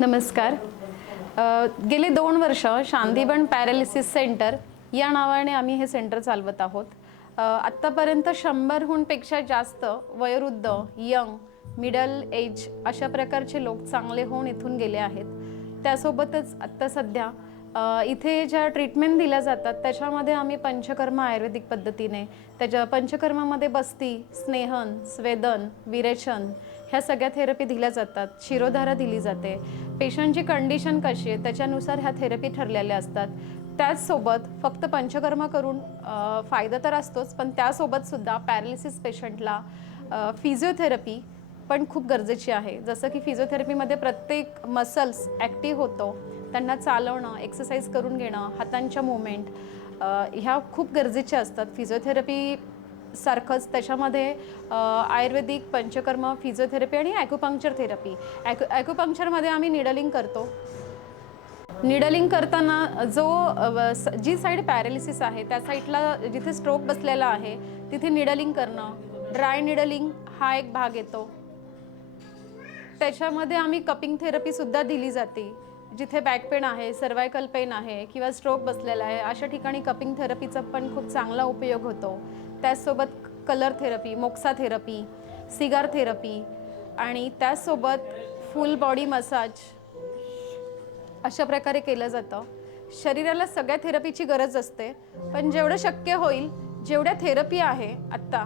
नमस्कार. गेले दोन वर्ष शांतीबन पॅरालिसिस सेंटर या नावाने आम्ही हे सेंटर चालवत आहोत. आत्तापर्यंत शंभरहूनपेक्षा जास्त वयोवृद्ध यंग मिडल एज अशा प्रकारचे लोक चांगले होऊन इथून गेले आहेत. त्यासोबतच आत्ता सध्या इथे ज्या ट्रीटमेंट दिल्या जातात त्याच्यामध्ये आम्ही पंचकर्म आयुर्वेदिक पद्धतीने त्याच्या पंचकर्मामध्ये बस्ती स्नेहन स्वेदन विरेचन ह्या सगळ्या थेरपी दिल्या जातात. शिरोधारा दिली जाते. पेशंटची कंडिशन कशी आहे त्याच्यानुसार ह्या थेरपी ठरलेल्या असतात. त्याचसोबत फक्त पंचकर्म करून फायदा तर असतोच पण त्यासोबतसुद्धा पॅरालिसिस पेशंटला फिजिओथेरपी पण खूप गरजेची आहे. जसं की फिजिओथेरपीमध्ये प्रत्येक मसल्स ॲक्टिव्ह होतो त्यांना चालवणं एक्सरसाइज करून घेणं हातांच्या मुवमेंट ह्या खूप गरजेच्या असतात. फिजिओथेरपी सारखंच त्याच्यामध्ये आयुर्वेदिक पंचकर्म फिजिओथेरपी आणि ॲक्युपंक्चर थेरपी ॲक्यु ॲक्युपंक्चरमध्ये आम्ही निडलिंग करतो. निडलिंग करताना जो जी साईड पॅरालिसिस आहे त्या साईडला जिथे स्ट्रोक बसलेला आहे तिथे निडलिंग करणं ड्राय निडलिंग हा एक भाग येतो. त्याच्यामध्ये आम्ही कपिंग थेरपीसुद्धा दिली जाते. जिथे बॅक पेन आहे सर्वायकल पेन आहे किंवा स्ट्रोक बसलेला आहे अशा ठिकाणी कपिंग थेरपीचा पण खूप चांगला उपयोग होतो. त्याचसोबत colour therapy moxa therapy cigar therapy आणि त्याचसोबत फुल बॉडी मसाज अशा प्रकारे केलं जातं. शरीराला सगळ्या थेरपीची गरज असते पण जेवढं शक्य होईल जेवढ्या थेरपी आहे आत्ता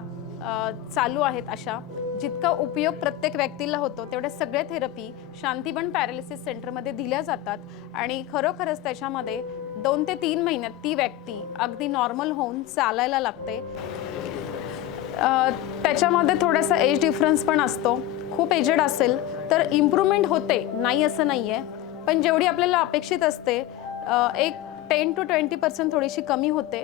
चालू आहेत अशा जितका उपयोग प्रत्येक व्यक्तीला होतो तेवढ्या सगळ्या थेरपी शांतीबन पॅरालिसिस सेंटरमध्ये दिल्या जातात. आणि खरोखरच त्याच्यामध्ये दोन ते तीन महिन्यात ती व्यक्ती अगदी नॉर्मल होऊन चालायला लागते. त्याच्यामध्ये थोडासा एज डिफरन्स पण असतो. खूप एजेड असेल तर इम्प्रूव्हमेंट होते. नाही असं नाही आहे पण जेवढी आपल्याला अपेक्षित असते एक टेन टू ट्वेंटी पर्सेंट थोडीशी कमी होते.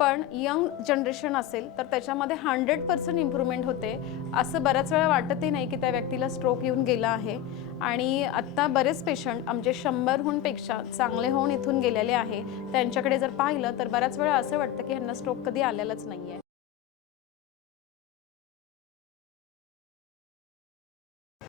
पण यंग जनरेशन असेल तर त्याच्यामध्ये हंड्रेड पर्सेंट इम्प्रूव्हमेंट होते. असं बऱ्याच वेळा वाटतही नाही की त्या व्यक्तीला स्ट्रोक येऊन गेला आहे. आणि आत्ता बरेच पेशंट आमचे शंभरहूनपेक्षा चांगले होऊन इथून गेलेले आहे. त्यांच्याकडे जर पाहिलं तर बऱ्याच वेळा असं वाटतं की ह्यांना स्ट्रोक कधी आलेलाच नाही आहे